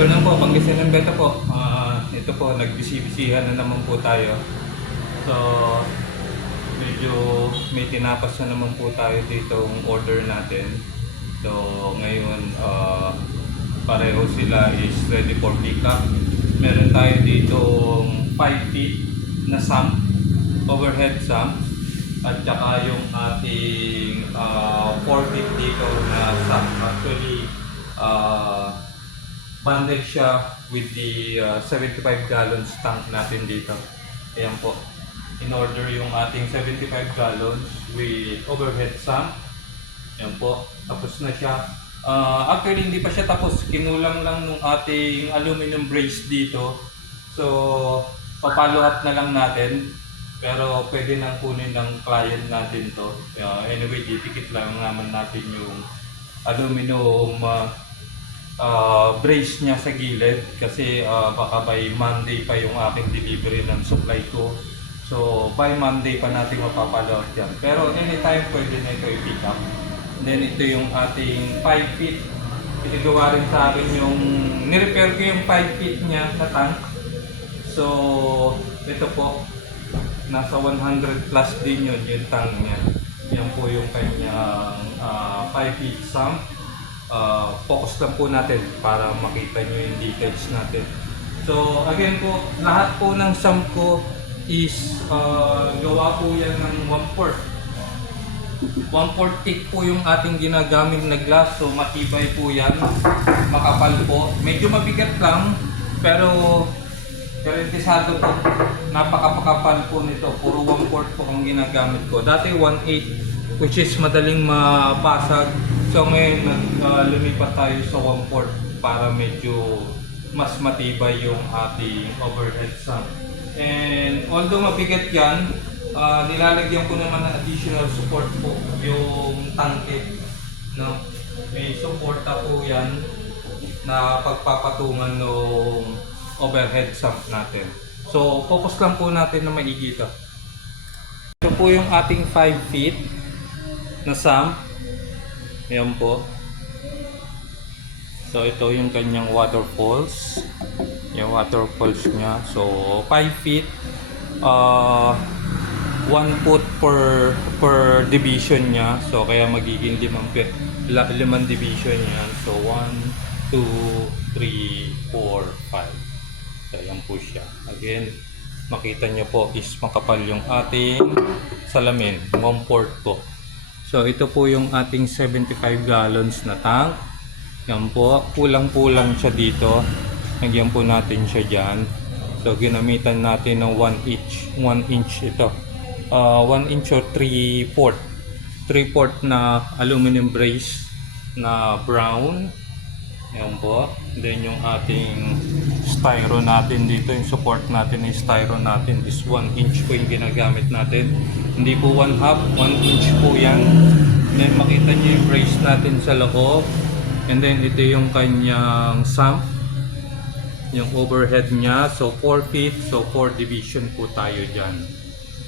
afternoon po, Pangasinan Beta po. Ito po, nagbisi-bisihan na naman po tayo. So, medyo may tinapas na naman po tayo dito ang order natin. So, ngayon, pareho sila is ready for pickup. Meron tayo dito 5 feet na sump, overhead sump. At saka yung ating 4 feet dito na sump. Actually, bundled siya with the 75 gallons tank natin dito. Ayan po. In order yung ating 75 gallons with overhead sump. Ayan po. Tapos na siya. Actually, hindi pa siya tapos. Kinulang lang nung ating aluminum brace dito. So, papalo up na lang natin. Pero pwede nang kunin ng client natin to. Anyway, didikit lang naman natin yung aluminum brace niya sa gilid kasi baka by Monday pa yung aking delivery ng supply ko. So by Monday pa natin mapapaload yan. Pero anytime pwede na ito i-pick up. Then ito yung ating 5 feet. Pinagawa rin sa akin yung nirepair ko yung 5 feet niya na tank. So ito po, nasa 100 plus din yun yung tank niya. Yan po yung kanyang 5 feet sump. Focus lang po natin para makita nyo yung details natin. So again po, lahat po ng sump ko is gawa po yan ng 1/4. 1/4 thick po yung ating ginagamit na glass. So matibay po yan, makapal po. Medyo mabigat lang pero garantisado po. Napakapakapal po nito. Puro 1/4 po ang ginagamit ko. Dati 1/8 which is madaling mabasag. So ngayon lumipat tayo sa 1/4 para medyo mas matibay yung ating overhead sump. And although mabigat yan, nilalagyan ko naman ng additional support po yung tangke. No? May suporta po yan na pagpapatungan ng overhead sump natin. So focus lang po natin na maigi ito. Ito po yung ating 5 feet na sump. Ayan po. So ito yung kanyang waterfalls. Yung waterfalls niya. So 5 feet. 1 foot per division niya. So kaya magiging 5 division niya. So 1, 2, 3, 4, 5. So ayan po siya. Again, makita nyo po is makapal yung ating salamin. 1/4 po. So ito po yung ating 75 gallons na tank. Yan po, kulang-kulang siya dito. Nagyan po natin siya dyan. So ginamitan natin ng 1 inch ito. 1 inch or 3/4. 3/4 na aluminum brace na brown. Yan po. Then yung ating styro natin dito, yung support natin yung styro natin is 1 inch po yung ginagamit natin. Hindi po 1/2, 1 inch po yan. Then makita nyo yung brace natin sa loob. And then ito yung kanyang sump, yung overhead niya. So 4 feet, so 4 division po tayo dyan.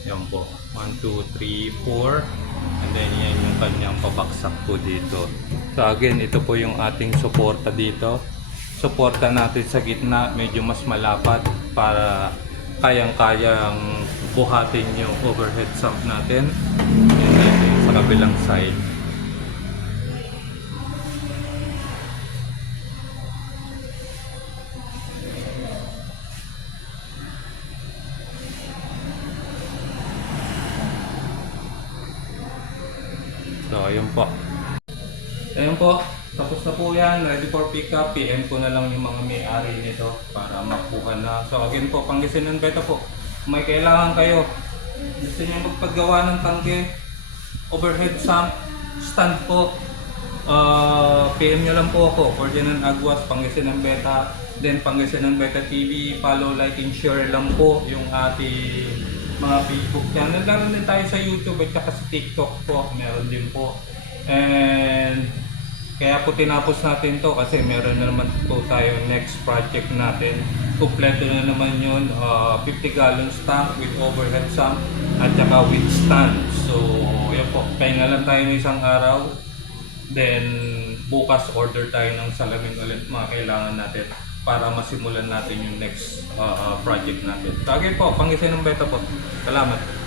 Yan po, 1, 2, 3, 4. And then yan yung kanyang pabaksak po dito. So again, ito po yung ating suporta dito. Suporta natin sa gitna, medyo mas malapad para kayang-kayang buhatin yung overhead sump natin. And then sa kabilang side. So ayun po. Ayun po. Tapos na po yan, ready for pickup. PM ko na lang yung mga may-ari nito para makuha na. So again po, Pangasinan Beta po. Kung may kailangan kayo, gusto nyo magpagawa ng tangke, overhead sump, stand po, PM nyo lang po ako. Ferdinand Aguas, Pangasinan Beta. Then Pangasinan Beta TV. Follow, like, and share lang po yung ating mga Facebook channel. Lalo din tayo sa YouTube at saka sa TikTok po. Meron din po. And kaya po tinapos natin to kasi meron na naman po tayo next project natin. Kompleto na naman yun. 50 gallons tank with overhead sump at saka with stand. So yun po, pahinga lang tayo ng isang araw. Then bukas order tayo ng salamin ulit mga kailangan natin. para masimulan natin yung next project natin. Tagay po, Pangasinan ng Beta po. Salamat.